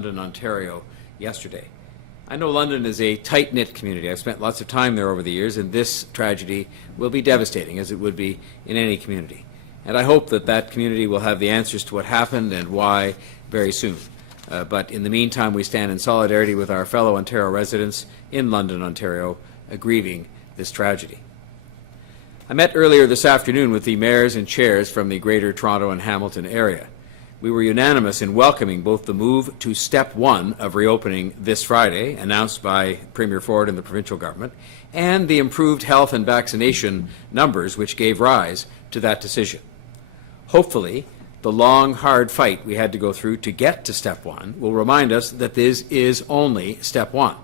London, Ontario yesterday. I know London is a tight-knit community. I've spent lots of time there over the years, and this tragedy will be devastating, as it would be in any community. And I hope that that community will have the answers to what happened and why very soon. But in the meantime, we stand in solidarity with our fellow Ontario residents in London, Ontario, grieving this tragedy. I met earlier this afternoon with the mayors and chairs from the Greater Toronto and Hamilton area. We were unanimous in welcoming both the move to Step 1 of reopening this Friday, announced by Premier Ford and the provincial government, and the improved health and vaccination numbers which gave rise to that decision. Hopefully, the long, hard fight we had to go through to get to Step 1 will remind us that this is only Step 1,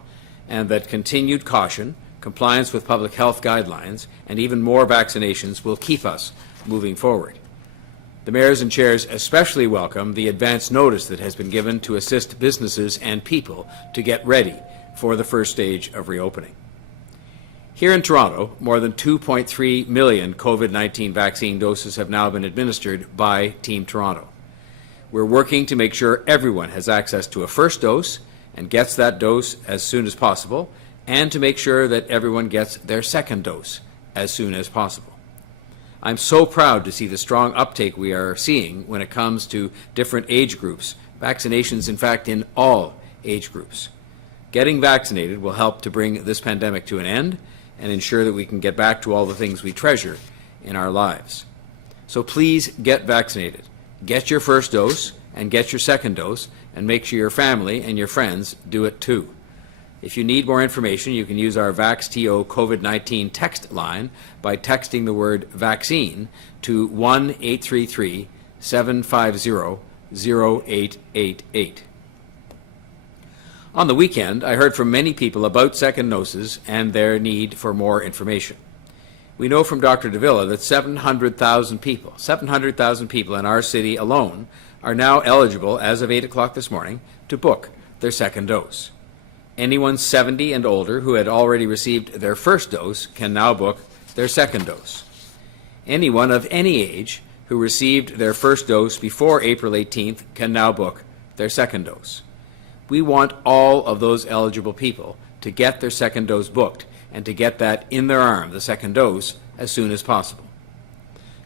and that continued caution, compliance with public health guidelines, and even more vaccinations will keep us moving forward. The mayors and chairs especially welcome the advance notice that has been given to assist businesses and people to get ready for the first stage of reopening. Here in Toronto, more than 2.3 million COVID-19 vaccine doses have now been administered by Team Toronto. We're working to make sure everyone has access to a first dose and gets that dose as soon as possible, and to make sure that everyone gets their second dose as soon as possible. I'm so proud to see the strong uptake we are seeing when it comes to different age groups, vaccinations in fact in all age groups. Getting vaccinated will help to bring this pandemic to an end and ensure that we can get back to all the things we treasure in our lives. So please get vaccinated. Get your first dose and get your second dose, and make sure your family and your friends do it too. If you need more information, you can use our VaxTO COVID-19 text line by texting the word vaccine to 1-833-750-0888. On the weekend, I heard from many people about second doses and their need for more information. We know from Dr. Davila that 700,000 people in our city alone are now eligible, as of 8 o'clock this morning, to book their second dose. Anyone 70 and older who had already received their first dose can now book their second dose. Anyone of any age who received their first dose before April 18th can now book their second dose. We want all of those eligible people to get their second dose booked and to get that in their arm, the second dose, as soon as possible.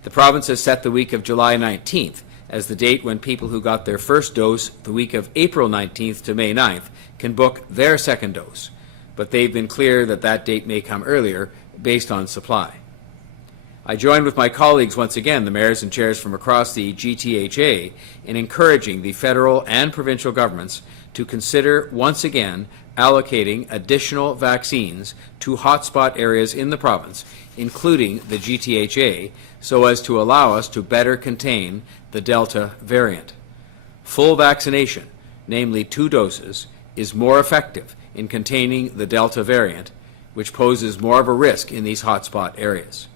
The province has set the week of July 19th as the date when people who got their first dose the week of April 19th to May 9th can book their second dose, but they've been clear that that date may come earlier based on supply. I join with my colleagues once again, the mayors and chairs from across the GTHA, in encouraging the federal and provincial governments to consider once again allocating additional vaccines to hotspot areas in the province, including the GTHA, so as to allow us to better contain the Delta variant. Full vaccination, namely 2 doses, is more effective in containing the Delta variant, which poses more of a risk in these hotspot areas.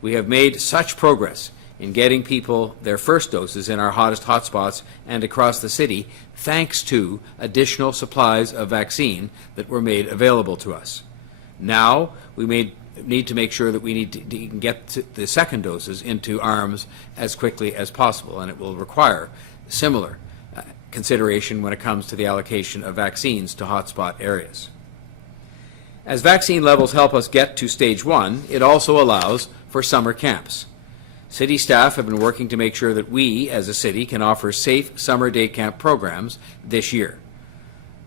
We have made such progress in getting people their first doses in our hottest hotspots and across the city, thanks to additional supplies of vaccine that were made available to us. Now we need to make sure that we need to get the second doses into arms as quickly as possible, and it will require similar consideration when it comes to the allocation of vaccines to hotspot areas. As vaccine levels help us get to stage 1, it also allows for summer camps. City staff have been working to make sure that we, as a city, can offer safe summer day camp programs this year.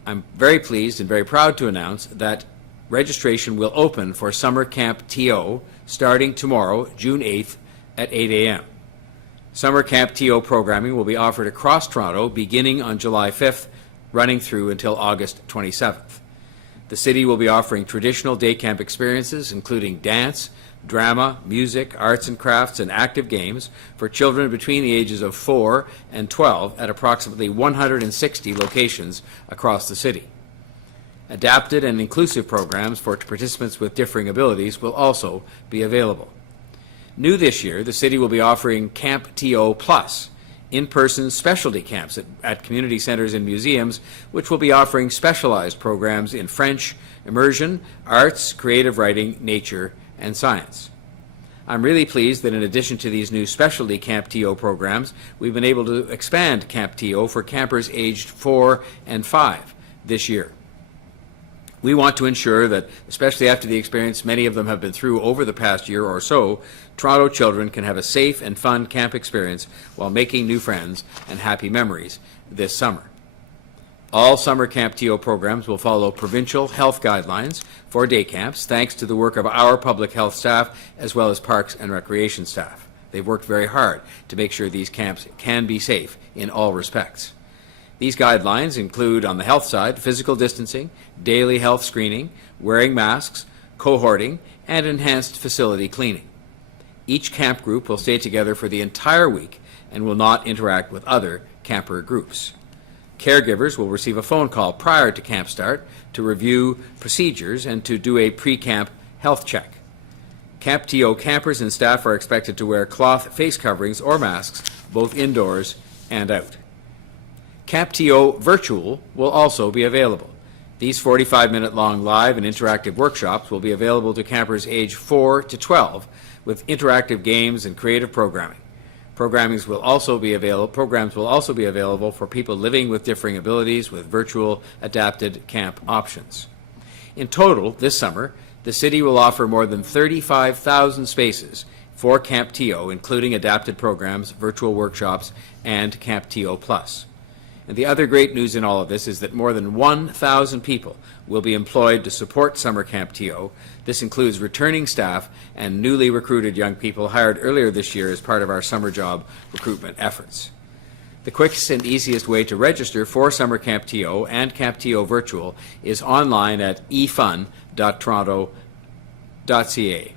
I'm very pleased and very proud to announce that registration will open for Summer Camp TO starting tomorrow, June 8th at 8 a.m. Summer Camp TO programming will be offered across Toronto beginning on July 5th, running through until August 27th. The city will be offering traditional day camp experiences, including dance, drama, music, arts and crafts, and active games for children between the ages of 4 and 12 at approximately 160 locations across the city. Adapted and inclusive programs for participants with differing abilities will also be available. New this year, the city will be offering Camp TO Plus, in-person specialty camps at community centres and museums, which will be offering specialized programs in French, immersion, arts, creative writing, nature, and science. I'm really pleased that in addition to these new specialty Camp TO programs, we've been able to expand Camp TO for campers aged 4 and 5 this year. We want to ensure that, especially after the experience many of them have been through over the past year or so, Toronto children can have a safe and fun camp experience while making new friends and happy memories this summer. All summer Camp TO programs will follow provincial health guidelines for day camps, thanks to the work of our public health staff as well as parks and recreation staff. They've worked very hard to make sure these camps can be safe in all respects. These guidelines include, on the health side, physical distancing, daily health screening, wearing masks, cohorting, and enhanced facility cleaning. Each camp group will stay together for the entire week and will not interact with other camper groups. Caregivers will receive a phone call prior to camp start to review procedures and to do a pre-camp health check. Camp TO campers and staff are expected to wear cloth face coverings or masks both indoors and out. Camp TO Virtual will also be available. These 45-minute long live and interactive workshops will be available to campers aged 4 to 12 with interactive games and creative programming. Programs will also be available for people living with differing abilities with virtual adapted camp options. In total, this summer, the city will offer more than 35,000 spaces for Camp TO, including adapted programs, virtual workshops, and Camp TO Plus. And the other great news in all of this is that more than 1,000 people will be employed to support Summer Camp TO. This includes returning staff and newly recruited young people hired earlier this year as part of our summer job recruitment efforts. The quickest and easiest way to register for Summer Camp TO and Camp TO Virtual is online at efun.toronto.ca.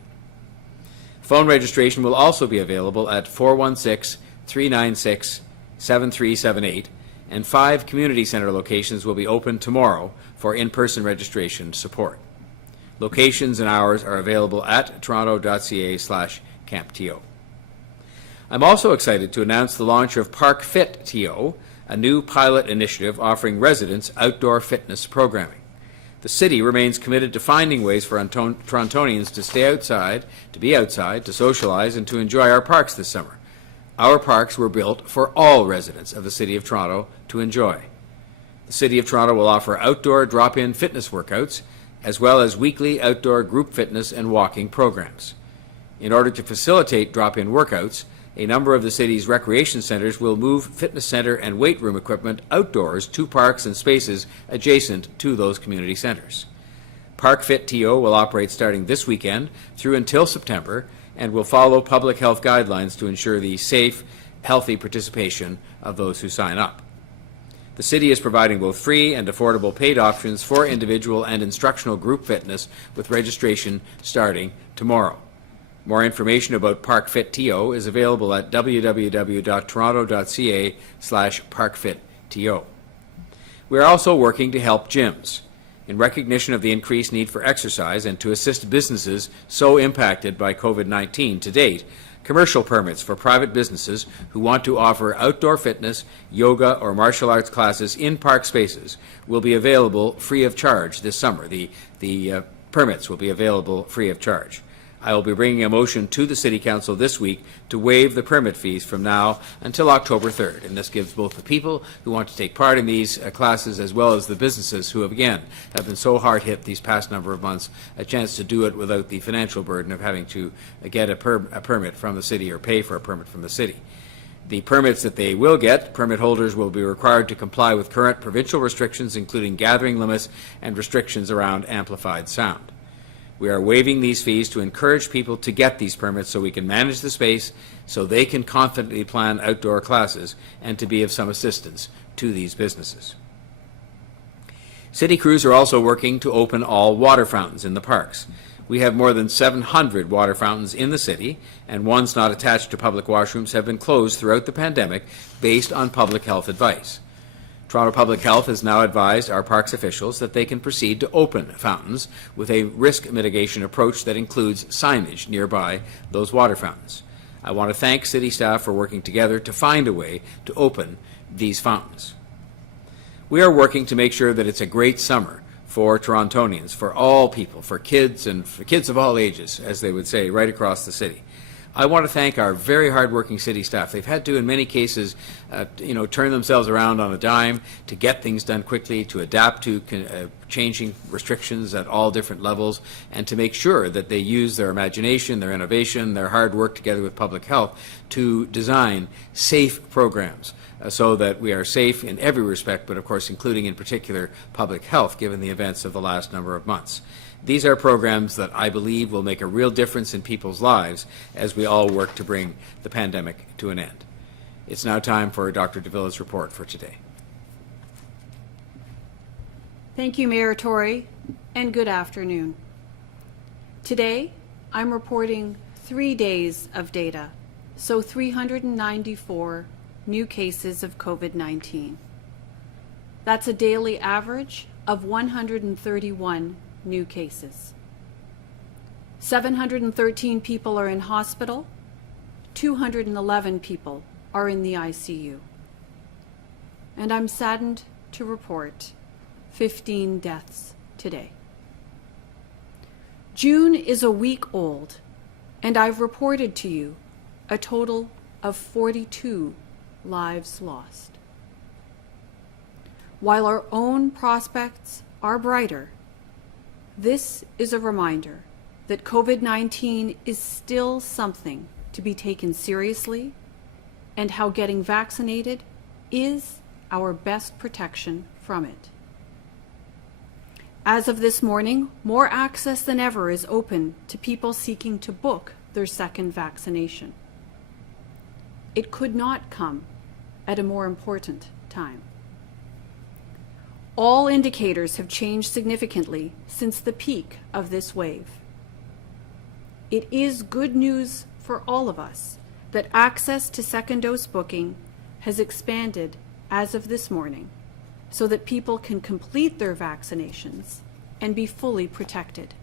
Phone registration will also be available at 416-396-7378, and 5 community center locations will be open tomorrow for in-person registration support. Locations and hours are available at toronto.ca/CampTO. I'm also excited to announce the launch of Park Fit TO, a new pilot initiative offering residents outdoor fitness programming. The city remains committed to finding ways for Torontonians to stay outside, to be outside, to socialize, and to enjoy our parks this summer. Our parks were built for all residents of the City of Toronto to enjoy. The City of Toronto will offer outdoor drop-in fitness workouts, as well as weekly outdoor group fitness and walking programs. In order to facilitate drop-in workouts, a number of the city's recreation centers will move fitness center and weight room equipment outdoors to parks and spaces adjacent to those community centers. Park Fit TO will operate starting this weekend through until September, and will follow public health guidelines to ensure the safe, healthy participation of those who sign up. The city is providing both free and affordable paid options for individual and instructional group fitness, with registration starting tomorrow. More information about Park Fit TO is available at www.toronto.ca/parkfitto. We are also working to help gyms. In recognition of the increased need for exercise and to assist businesses so impacted by COVID-19 to date, commercial permits for private businesses who want to offer outdoor fitness, yoga, or martial arts classes in park spaces will be available free of charge this summer. The permits will be available free of charge. I will be bringing a motion to the City Council this week to waive the permit fees from now until October 3rd, and this gives both the people who want to take part in these classes as well as the businesses who have been so hard hit these past number of months a chance to do it without the financial burden of having to get a permit from the city or pay for a permit from the city. The permits that they will get, permit holders will be required to comply with current provincial restrictions, including gathering limits and restrictions around amplified sound. We are waiving these fees to encourage people to get these permits so we can manage the space, so they can confidently plan outdoor classes, and to be of some assistance to these businesses. City crews are also working to open all water fountains in the parks. We have more than 700 water fountains in the city, and ones not attached to public washrooms have been closed throughout the pandemic based on public health advice. Toronto Public Health has now advised our parks officials that they can proceed to open fountains with a risk mitigation approach that includes signage nearby those water fountains. I want to thank city staff for working together to find a way to open these fountains. We are working to make sure that it's a great summer for Torontonians, for all people, for kids and for kids of all ages, as they would say, right across the city. I want to thank our very hardworking city staff. They've had to, in many cases, turn themselves around on a dime to get things done quickly, to adapt to changing restrictions at all different levels, and to make sure that they use their imagination, their innovation, their hard work together with public health to design safe programs so that we are safe in every respect, but of course including in particular public health given the events of the last number of months. These are programs that I believe will make a real difference in people's lives as we all work to bring the pandemic to an end. It's now time for Dr. Davila's report for today. Thank you, Mayor Tory, and good afternoon. Today, I'm reporting 3 days of data, so 394 new cases of COVID-19. That's a daily average of 131 new cases. 713 people are in hospital, 211 people are in the ICU. And I'm saddened to report 15 deaths today. June is a week old, and I've reported to you a total of 42 lives lost. While our own prospects are brighter, this is a reminder that COVID-19 is still something to be taken seriously, and how getting vaccinated is our best protection from it. As of this morning, more access than ever is open to people seeking to book their second vaccination. It could not come at a more important time. All indicators have changed significantly since the peak of this wave. It is good news for all of us that access to second dose booking has expanded as of this morning, so that people can complete their vaccinations and be fully protected.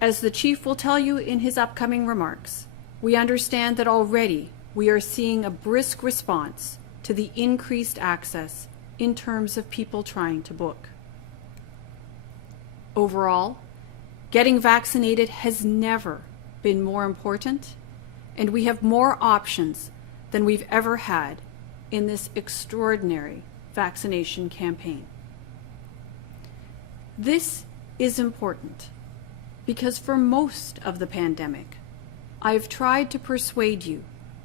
As the Chief will tell you in his upcoming remarks, we understand that already we are seeing a brisk response to the increased access in terms of people trying to book. Overall, getting vaccinated has never been more important, and we have more options than we've ever had in this extraordinary vaccination campaign. This is important because for most of the pandemic, I've tried to persuade you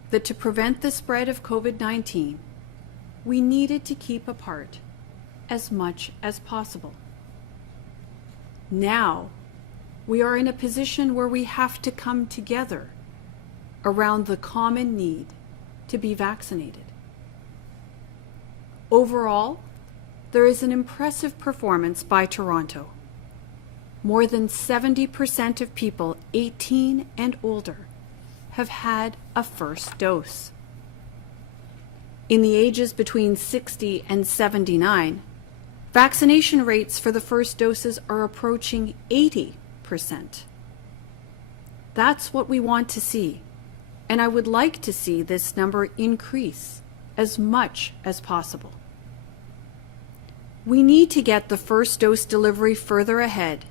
that to prevent the spread of COVID-19, we needed to keep apart as much as possible. Now, we are in a position where we have to come together around the common need to be vaccinated. Overall, there is an impressive performance by Toronto. More than 70% of people 18 and older have had a first dose. In the ages between 60 and 79, vaccination rates for the first doses are approaching 80%. That's what we want to see, and I would like to see this number increase as much as possible. We need to get the first dose delivery further ahead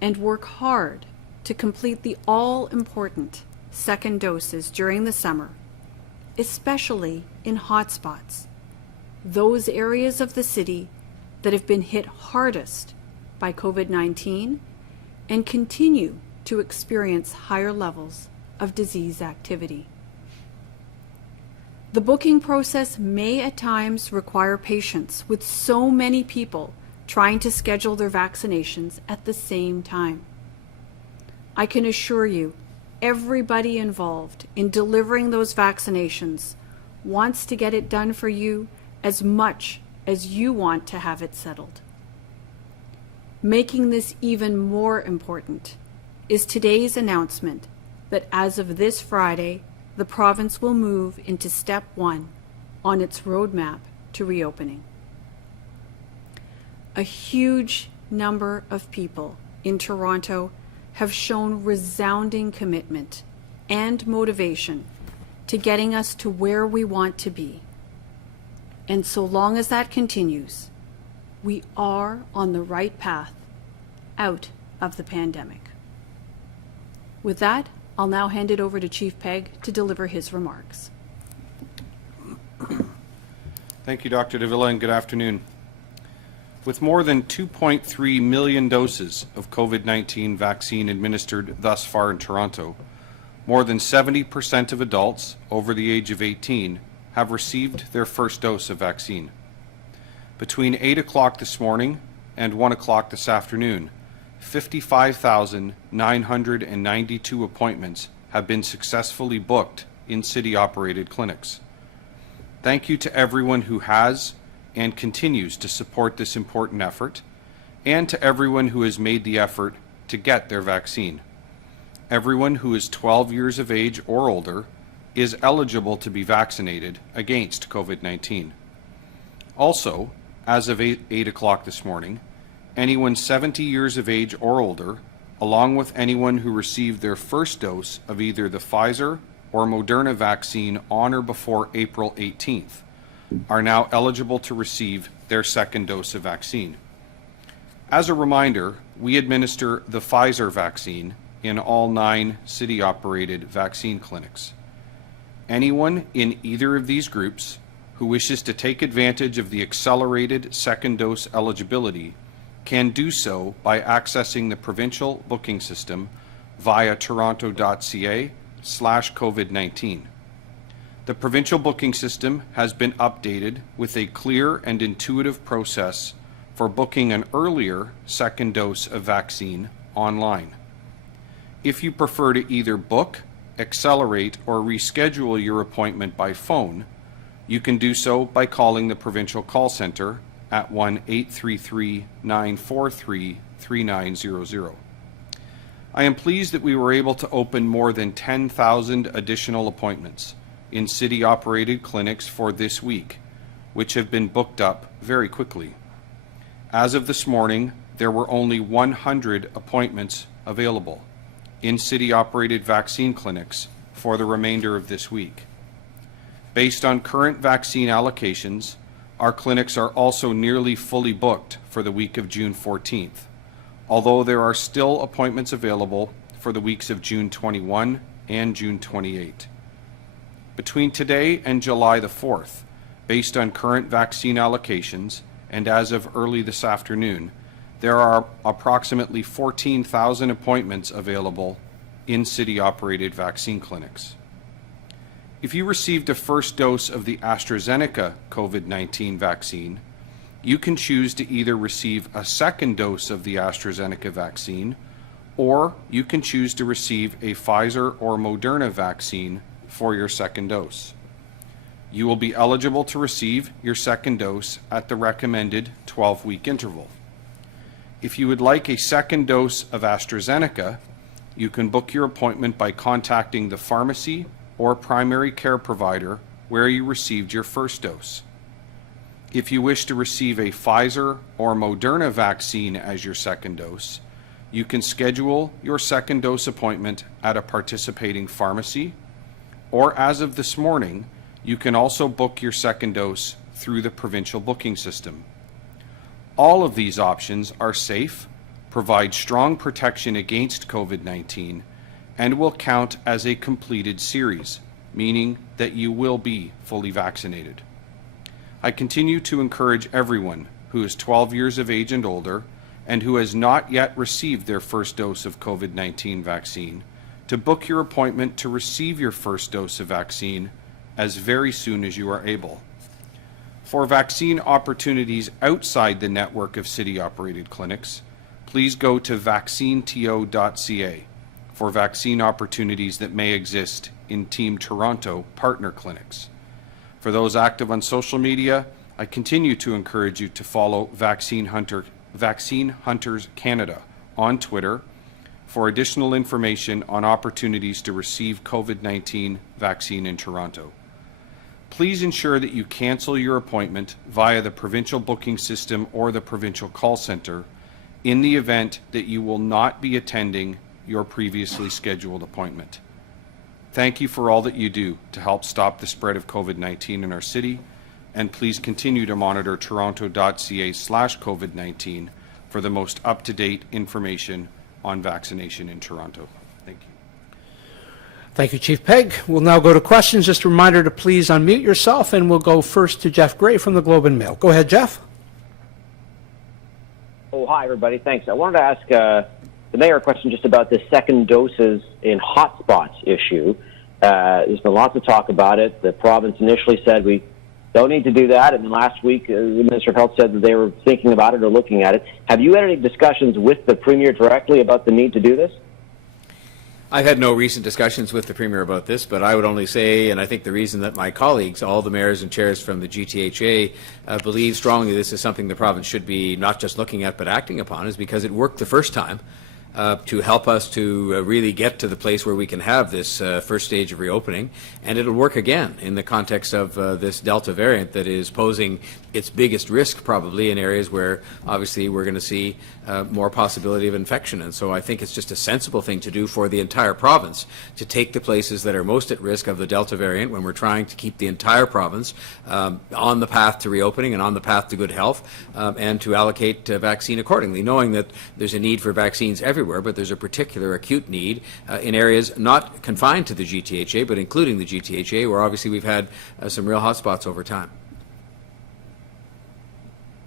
and work hard to complete the all-important second doses during the summer, especially in hotspots, those areas of the city that have been hit hardest by COVID-19 and continue to experience higher levels of disease activity. The booking process may at times require patience with so many people trying to schedule their vaccinations at the same time. I can assure you, everybody involved in delivering those vaccinations wants to get it done for you as much as you want to have it settled. Making this even more important is today's announcement that as of this Friday, the province will move into Step 1 on its roadmap to reopening. A huge number of people in Toronto have shown resounding commitment and motivation to getting us to where we want to be. And so long as that continues, we are on the right path out of the pandemic. With that, I'll I'll now hand it over to Chief Pegg to deliver his remarks. Thank you, Dr. Davila, and good afternoon. With more than 2.3 million doses of COVID-19 vaccine administered thus far in Toronto, more than 70% of adults over the age of 18 have received their first dose of vaccine. Between 8 o'clock this morning and 1 o'clock this afternoon, 55,992 appointments have been successfully booked in city-operated clinics. Thank you to everyone who has and continues to support this important effort, and to everyone who has made the effort to get their vaccine. Everyone who is 12 years of age or older is eligible to be vaccinated against COVID-19. Also, as of 8 o'clock this morning, anyone 70 years of age or older, along with anyone who received their first dose of either the Pfizer or Moderna vaccine on or before April 18th, are now eligible to receive their second dose of vaccine. As a reminder, we administer the Pfizer vaccine in all 9 city-operated vaccine clinics. Anyone in either of these groups who wishes to take advantage of the accelerated second dose eligibility can do so by accessing the provincial booking system via toronto.ca/COVID-19. The provincial booking system has been updated with a clear and intuitive process for booking an earlier second dose of vaccine online. If you prefer to either book, accelerate, or reschedule your appointment by phone, you can do so by calling the provincial call centre at 1-833-943-3900. I am pleased that we were able to open more than 10,000 additional appointments in city-operated clinics for this week, which have been booked up very quickly. As of this morning, there were only 100 appointments available in city-operated vaccine clinics for the remainder of this week. Based on current vaccine allocations, our clinics are also nearly fully booked for the week of June 14th, although there are still appointments available for the weeks of June 21 and June 28. Between today and July the 4th, based on current vaccine allocations, and as of early this afternoon, there are approximately 14,000 appointments available in city-operated vaccine clinics. If you received a first dose of the AstraZeneca COVID-19 vaccine, you can choose to either receive a second dose of the AstraZeneca vaccine, or you can choose to receive a Pfizer or Moderna vaccine for your second dose. You will be eligible to receive your second dose at the recommended 12-week interval. If you would like a second dose of AstraZeneca, you can book your appointment by contacting the pharmacy or primary care provider where you received your first dose. If you wish to receive a Pfizer or Moderna vaccine as your second dose, you can schedule your second dose appointment at a participating pharmacy, or as of this morning, you can also book your second dose through the provincial booking system. All of these options are safe, provide strong protection against COVID-19, and will count as a completed series, meaning that you will be fully vaccinated. I continue to encourage everyone who is 12 years of age and older and who has not yet received their first dose of COVID-19 vaccine to book your appointment to receive your first dose of vaccine as very soon as you are able. For vaccine opportunities outside the network of city-operated clinics, please go to vaccineto.ca for vaccine opportunities that may exist in Team Toronto partner clinics. For those active on social media, I continue to encourage you to follow Vaccine Hunters Canada on Twitter for additional information on opportunities to receive COVID-19 vaccine in Toronto. Please ensure that you cancel your appointment via the provincial booking system or the provincial call center in the event that you will not be attending your previously scheduled appointment. Thank you for all that you do to help stop the spread of COVID-19 in our city, and please continue to monitor toronto.ca/COVID-19 for the most up-to-date information on vaccination in Toronto. Thank you. Thank you, Chief Pegg. We'll now go to questions. Just a reminder to please unmute yourself, and we'll go first to Jeff Gray from the Globe and Mail. Go ahead, Jeff. Oh, hi, everybody. Thanks. I wanted to ask the mayor a question just about the second doses in hotspots issue. There's been lots of talk about it. The province initially said we don't need to do that, and then last week the Minister of Health said that they were thinking about it or looking at it. Have you had any discussions with the Premier directly about the need to do this? I've had no recent discussions with the Premier about this, but I would only say, and I think the reason that my colleagues, all the mayors and chairs from the GTHA, believe strongly this is something the province should be not just looking at but acting upon is because it worked the first time to help us to really get to the place where we can have this first stage of reopening, and it'll work again in the context of this Delta variant that is posing its biggest risk probably in areas where obviously we're going to see more possibility of infection. And so I think it's just a sensible thing to do for the entire province to take the places that are most at risk of the Delta variant when we're trying to keep the entire province on the path to reopening and on the path to good health, and to allocate vaccine accordingly, knowing that there's a need for vaccines everywhere, but there's a particular acute need in areas not confined to the GTHA, but including the GTHA, where obviously we've had some real hotspots over time.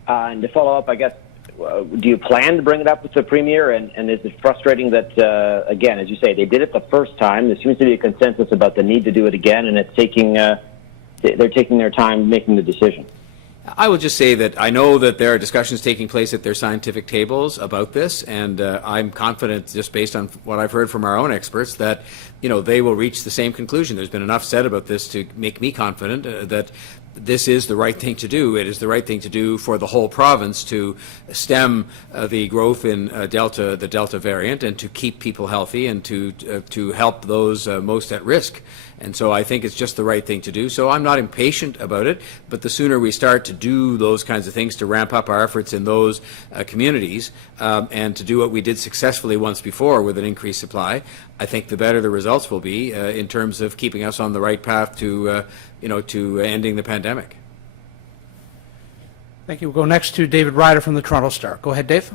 And to follow up, I guess, do you plan to bring it up with the Premier? And is it frustrating that, again, as you say, they did it the first time. There seems to be a consensus about the need to do it again, and it's taking, they're taking their time making the decision. I will just say that I know that there are discussions taking place at their scientific tables about this, and I'm confident, just based on what I've heard from our own experts, that they will reach the same conclusion. There's been enough said about this to make me confident that this is the right thing to do. It is the right thing to do for the whole province to stem the growth in the Delta variant, and to keep people healthy and to help those most at risk. And so I think it's just the right thing to do. So I'm not impatient about it, but the sooner we start to do those kinds of things to ramp up our efforts in those communities and to do what we did successfully once before with an increased supply, I think the better the results will be in terms of keeping us on the right path to ending the pandemic. Thank you. We'll go next to David Ryder from the Toronto Star. Go ahead, Dave.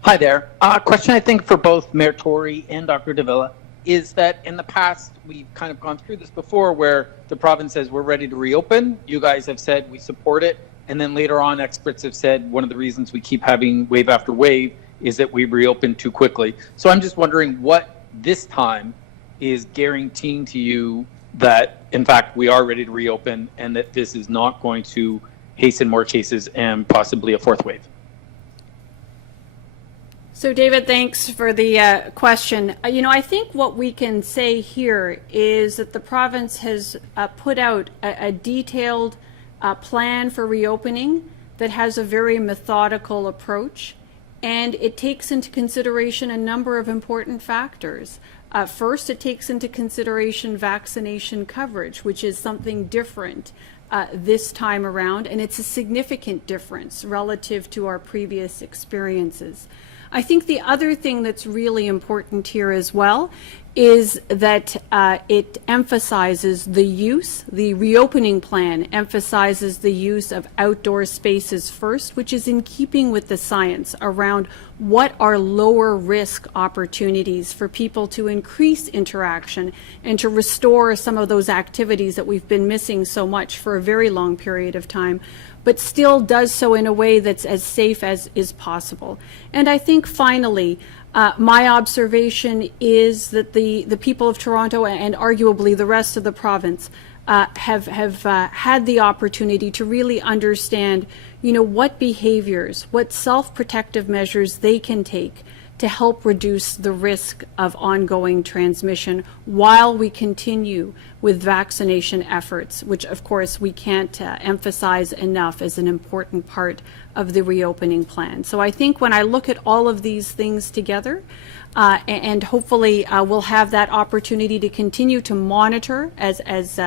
Hi there. Question, I think, for both Mayor Tory and Dr. Davila is that in the past, we've kind of gone through this before where the province says we're ready to reopen. You guys have said we support it. And then later on, experts have said one of the reasons we keep having wave after wave is that we reopen too quickly. So I'm just wondering what this time is guaranteeing to you that, in fact, we are ready to reopen and that this is not going to hasten more cases and possibly a fourth wave. So, David, thanks for the question. I think what we can say here is that the province has put out a detailed plan for reopening that has a very methodical approach, and it takes into consideration a number of important factors. First, it takes into consideration vaccination coverage, which is something different this time around, and it's a significant difference relative to our previous experiences. I think the other thing that's really important here as well is that it emphasizes the reopening plan emphasizes the use of outdoor spaces first, which is in keeping with the science around what are lower risk opportunities for people to increase interaction and to restore some of those activities that we've been missing so much for a very long period of time, but still does so in a way that's as safe as is possible. And I think finally, my observation is that the people of Toronto and arguably the rest of the province have had the opportunity to really understand, what behaviors, what self-protective measures they can take to help reduce the risk of ongoing transmission while we continue with vaccination efforts, which of course we can't emphasize enough as an important part of the reopening plan. So I think when I look at all of these things together, and hopefully we'll have that opportunity to continue to monitor as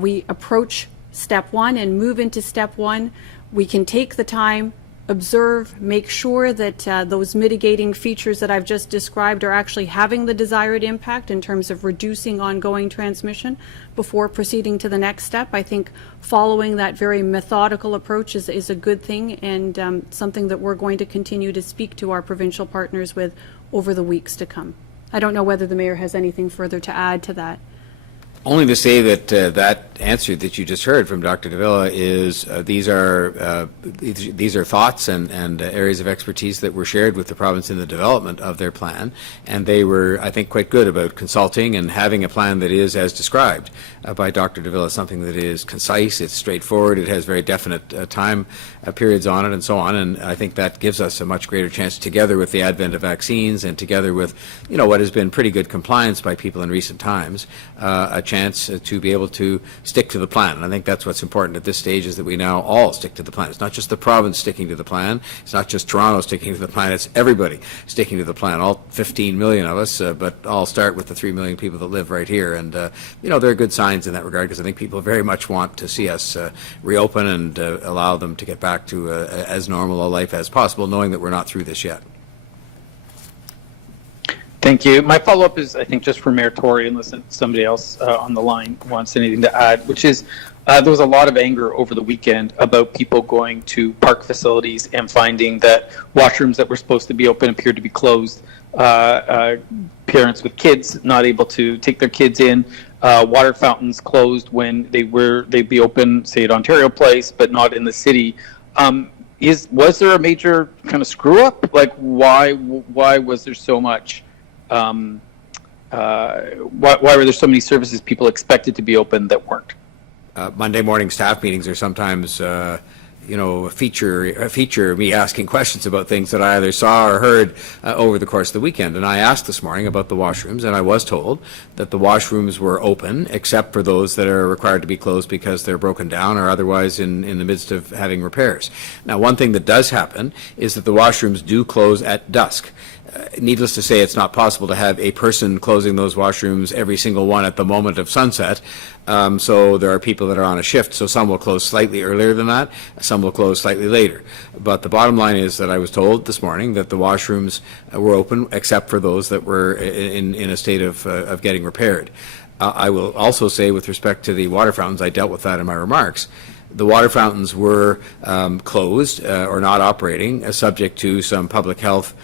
we approach step one and move into step one, we can take the time, observe, make sure that those mitigating features that I've just described are actually having the desired impact in terms of reducing ongoing transmission before proceeding to the next step. I think following that very methodical approach is a good thing, and something that we're going to continue to speak to our provincial partners with over the weeks to come. I don't know whether the mayor has anything further to add to that. Only to say that that answer that you just heard from Dr. Davila is these are thoughts and areas of expertise that were shared with the province in the development of their plan, and they were, I think, quite good about consulting and having a plan that is as described by Dr. Davila, something that is concise, it's straightforward, it has very definite time periods on it, and so on. And I think that gives us a much greater chance, together with the advent of vaccines and together with, you know, what has been pretty good compliance by people in recent times, a chance to be able to stick to the plan. And I think that's what's important at this stage, is that we now all stick to the plan. It's not just the province sticking to the plan. It's not just Toronto sticking to the plan. It's everybody sticking to the plan, all 15 million of us, but I'll start with the 3 million people that live right here. And, you know, there are good signs in that regard, because I think people very much want to see us reopen and allow them to get back to as normal a life as possible, knowing that we're not through this yet. Thank you. My follow-up is, I think, just for Mayor Tory, unless somebody else on the line wants anything to add, which is there was a lot of anger over the weekend about people going to park facilities and finding that washrooms that were supposed to be open appeared to be closed. Parents with kids not able to take their kids in. Water fountains closed when they'd be open, say at Ontario Place, but not in the city. Was there a major kind of screw up? Like, why was there so much? Why were there so many services people expected to be open that weren't? Monday morning staff meetings are sometimes, you know, feature me asking questions about things that I either saw or heard over the course of the weekend. And I asked this morning about the washrooms, and I was told that the washrooms were open, except for those that are required to be closed because they're broken down or otherwise in the midst of having repairs. Now, one thing that does happen is that the washrooms do close at dusk. Needless to say, it's not possible to have a person closing those washrooms, every single one, at the moment of sunset. So there are people that are on a shift, so some will close slightly earlier than that, some will close slightly later. But the bottom line is that I was told this morning that the washrooms were open, except for those that were in a state of getting repaired. I will also say, with respect to the water fountains, I dealt with that in my remarks. The water fountains were closed or not operating, subject to some public health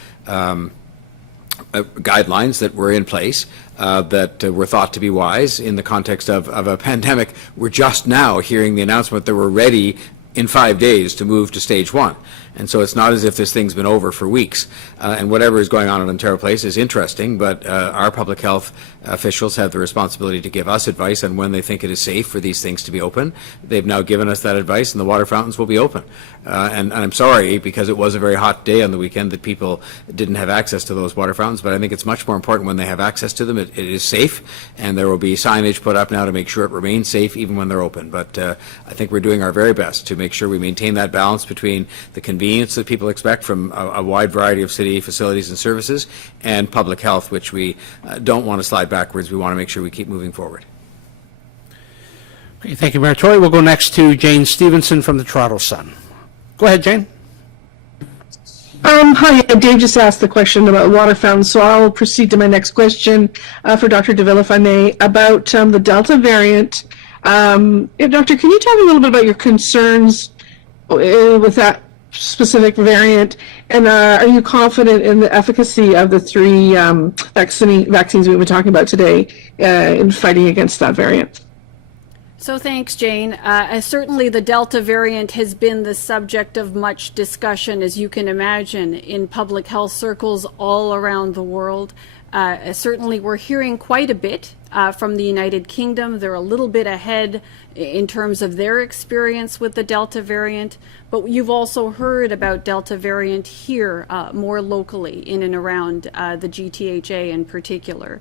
guidelines that were in place that were thought to be wise in the context of a pandemic. We're just now hearing the announcement that we're ready in 5 days to move to stage 1. And so it's not as if this thing's been over for weeks. And whatever is going on at Ontario Place is interesting, but our public health officials have the responsibility to give us advice on when they think it is safe for these things to be open. They've now given us that advice, and the water fountains will be open. And I'm sorry, because it was a very hot day on the weekend, that people didn't have access to those water fountains, but I think it's much more important when they have access to them. It is safe, and there will be signage put up now to make sure it remains safe even when they're open. But I think we're doing our very best to make sure we maintain that balance between the convenience that people expect from a wide variety of city facilities and services, and public health, which we don't want to slide backwards. We want to make sure we keep moving forward. Okay, thank you, Mayor Tory. We'll go next to Jane Stevenson from the Toronto Sun. Go ahead, Jane. Hi, Dave just asked the question about water fountains, so I'll proceed to my next question for Dr. Davila, if I may, about the Delta variant. Doctor, can you talk a little bit about your concerns with that specific variant, and are you confident in the efficacy of the 3 vaccines we've been talking about today in fighting against that variant? So thanks, Jane. Certainly the Delta variant has been the subject of much discussion, as you can imagine, in public health circles all around the world. Certainly we're hearing quite a bit from the United Kingdom. They're a little bit ahead in terms of their experience with the Delta variant, but you've also heard about Delta variant here more locally in and around the GTHA in particular.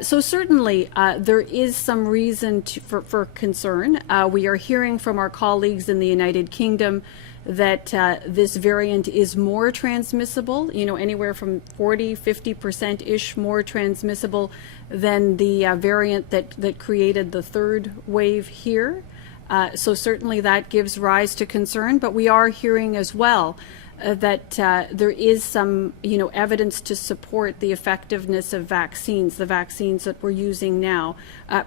So certainly there is some reason for concern. We are hearing from our colleagues in the United Kingdom that this variant is more transmissible, you know, anywhere from 40–50%-ish more transmissible than the variant that created the 3rd wave here. So certainly that gives rise to concern, but we are hearing as well that there is some, evidence to support the effectiveness of vaccines, the vaccines that we're using now,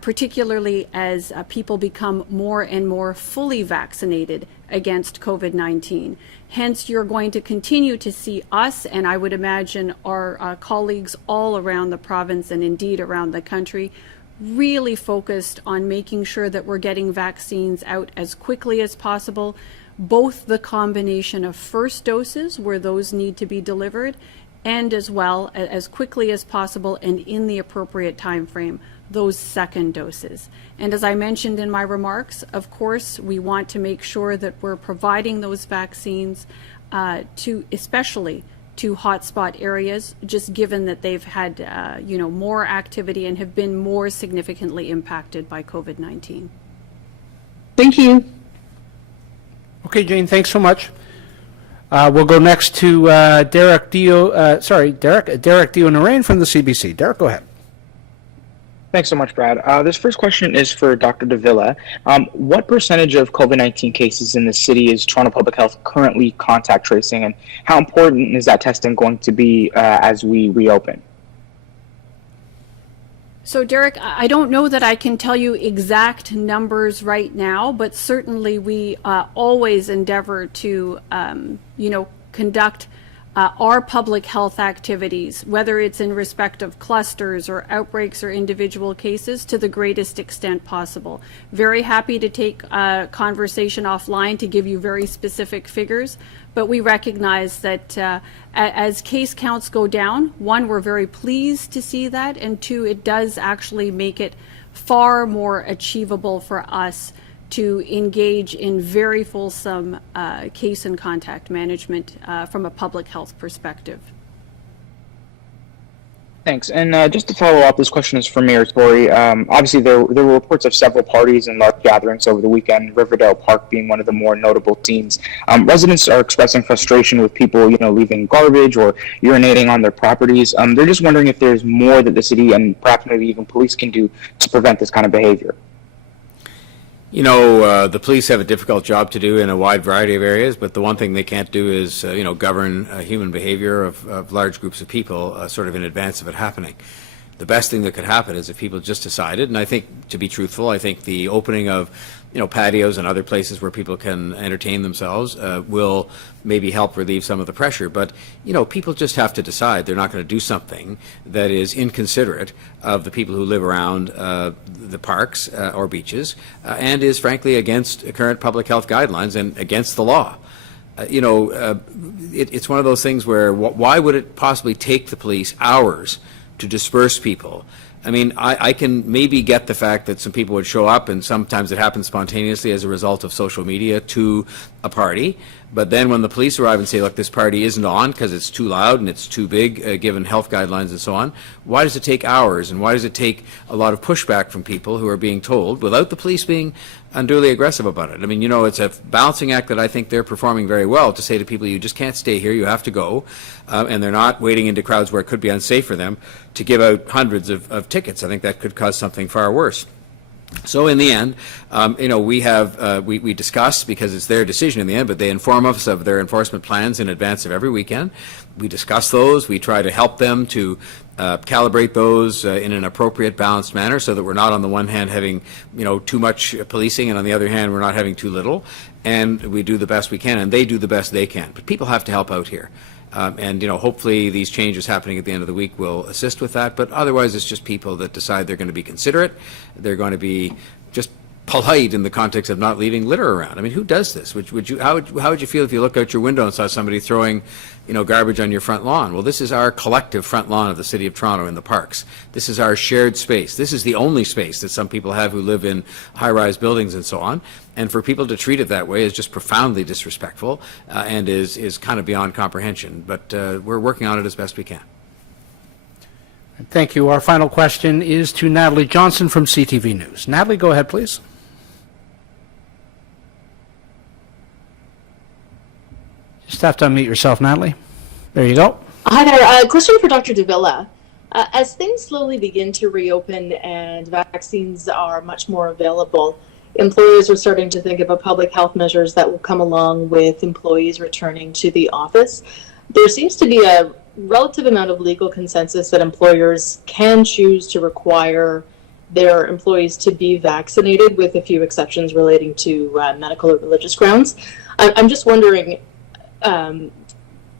particularly as people become more and more fully vaccinated against COVID-19. Hence, you're going to continue to see us, and I would imagine our colleagues all around the province and indeed around the country, really focused on making sure that we're getting vaccines out as quickly as possible, both the combination of first doses where those need to be delivered, and as well as quickly as possible and in the appropriate time frame, those second doses. And as I mentioned in my remarks, of course, we want to make sure that we're providing those vaccines especially to hotspot areas, just given that they've had, more activity and have been more significantly impacted by COVID-19. Thank you. Okay, Jane, thanks so much. We'll go next to Derek Dio-Narain from the CBC. Derek, go ahead. Thanks so much, Brad. This first question is for Dr. Davila. What percentage of COVID-19 cases in the city is Toronto Public Health currently contact tracing, and how important is that testing going to be as we reopen? So, Derek, I don't know that I can tell you exact numbers right now, but certainly we always endeavor to, conduct our public health activities, whether it's in respect of clusters or outbreaks or individual cases, to the greatest extent possible. Very happy to take a conversation offline to give you very specific figures, but we recognize that as case counts go down, one, we're very pleased to see that, and two, it does actually make it far more achievable for us to engage in very fulsome case and contact management from a public health perspective. Thanks. And just to follow up, this question is for Mayor Tory. Obviously, there were reports of several parties and large gatherings over the weekend, Riverdale Park being one of the more notable scenes. Residents are expressing frustration with people, leaving garbage or urinating on their properties. They're just wondering if there's more that the city and perhaps maybe even police can do to prevent this kind of behavior. The police have a difficult job to do in a wide variety of areas, but the one thing they can't do is, govern human behavior of large groups of people sort of in advance of it happening. The best thing that could happen is if people just decided, and I think, to be truthful, I think the opening of, patios and other places where people can entertain themselves will maybe help relieve some of the pressure. But, people just have to decide they're not going to do something that is inconsiderate of the people who live around the parks or beaches and is, frankly, against current public health guidelines and against the law. It's one of those things where why would it possibly take the police hours to disperse people? I mean, I can maybe get the fact that some people would show up, and sometimes it happens spontaneously as a result of social media, to a party. But then when the police arrive and say, look, this party isn't on because it's too loud and it's too big, given health guidelines and so on, why does it take hours, and why does it take a lot of pushback from people who are being told without the police being unduly aggressive about it? I mean, it's a balancing act that I think they're performing very well, to say to people, you just can't stay here, you have to go, and they're not wading into crowds where it could be unsafe for them to give out hundreds of tickets. I think that could cause something far worse. So in the end, we discuss, because it's their decision in the end, but they inform us of their enforcement plans in advance of every weekend. We discuss those. We try to help them to calibrate those in an appropriate, balanced manner, so that we're not on the one hand having too much policing, and on the other hand we're not having too little. And we do the best we can, and they do the best they can. But people have to help out here. Hopefully these changes happening at the end of the week will assist with that. But otherwise, it's just people that decide they're going to be considerate. They're going to be just polite in the context of not leaving litter around. I mean, who does this? How would you feel if you looked out your window and saw somebody throwing, garbage on your front lawn? Well, this is our collective front lawn of the City of Toronto in the parks. This is our shared space. This is the only space that some people have who live in high-rise buildings and so on. And for people to treat it that way is just profoundly disrespectful and is kind of beyond comprehension. But we're working on it as best we can. Thank you. Our final question is to Natalie Johnson from CTV News. Natalie, go ahead, please. Just have to unmute yourself, Natalie. There you go. Hi there. Question for Dr. Davila. As things slowly begin to reopen and vaccines are much more available, employers are starting to think about public health measures that will come along with employees returning to the office. There seems to be a relative amount of legal consensus that employers can choose to require their employees to be vaccinated, with a few exceptions relating to medical or religious grounds. I'm just wondering, from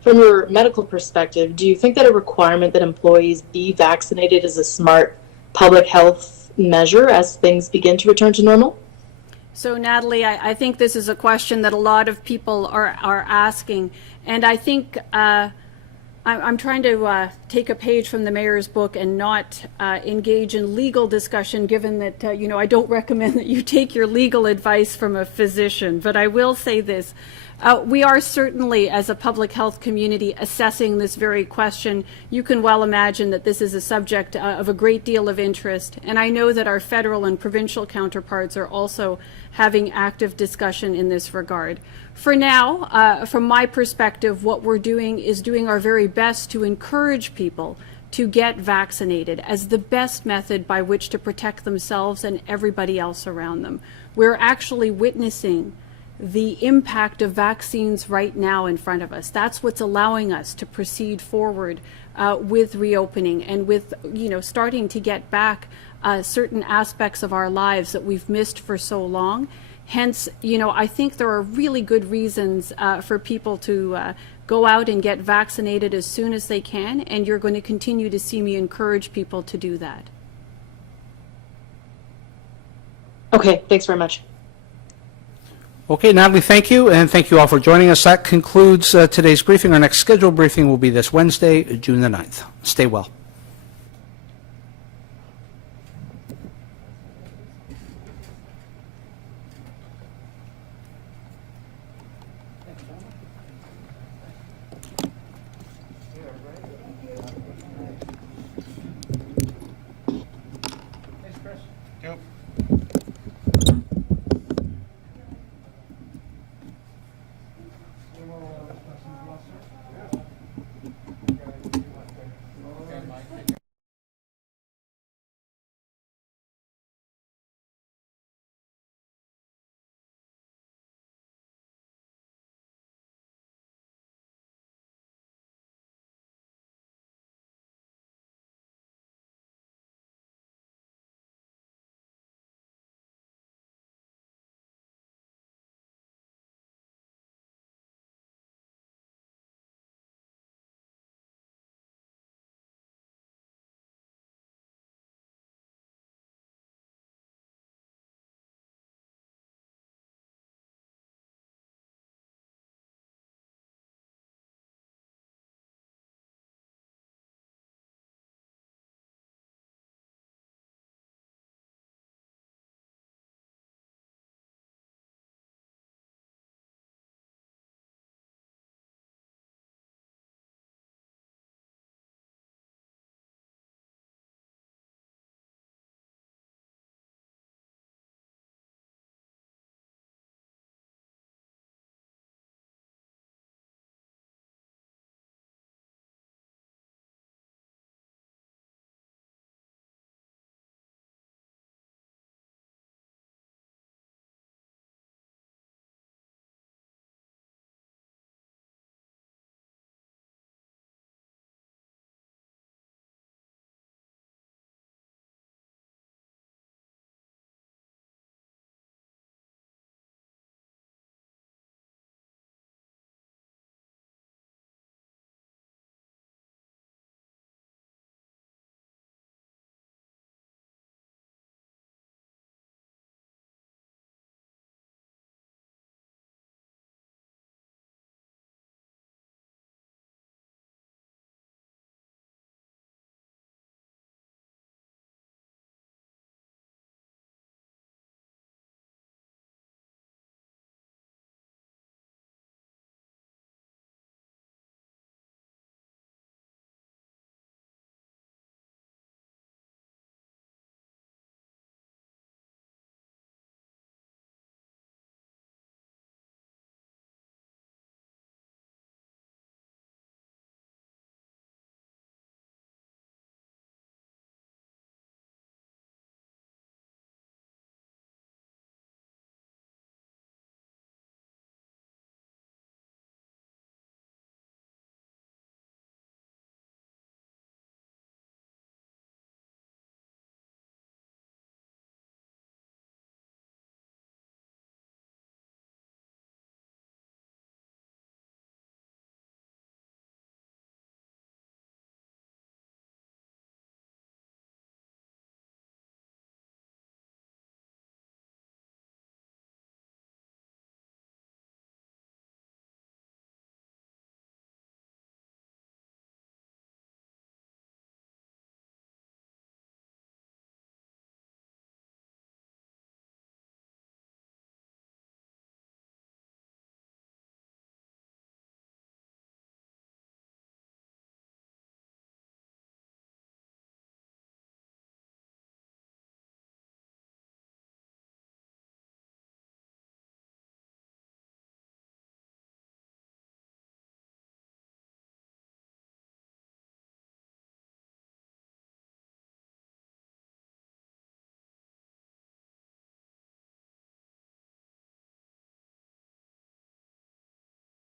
your medical perspective, do you think that a requirement that employees be vaccinated is a smart public health measure as things begin to return to normal? So, Natalie, I think this is a question that a lot of people are asking, and I think I'm trying to take a page from the mayor's book and not engage in legal discussion, given that, I don't recommend that you take your legal advice from a physician. But I will say this. We are certainly, as a public health community, assessing this very question. You can well imagine that this is a subject of a great deal of interest. And I know that our federal and provincial counterparts are also having active discussion in this regard. For now, from my perspective, what we're doing is doing our very best to encourage people to get vaccinated as the best method by which to protect themselves and everybody else around them. We're actually witnessing the impact of vaccines right now in front of us. That's what's allowing us to proceed forward with reopening and with, starting to get back certain aspects of our lives that we've missed for so long. Hence, I think there are really good reasons for people to go out and get vaccinated as soon as they can, and you're going to continue to see me encourage people to do that. Okay, thanks very much. Okay, Natalie, thank you, and thank you all for joining us. That concludes today's briefing. Our next scheduled briefing will be this Wednesday, June the 9th. Stay well.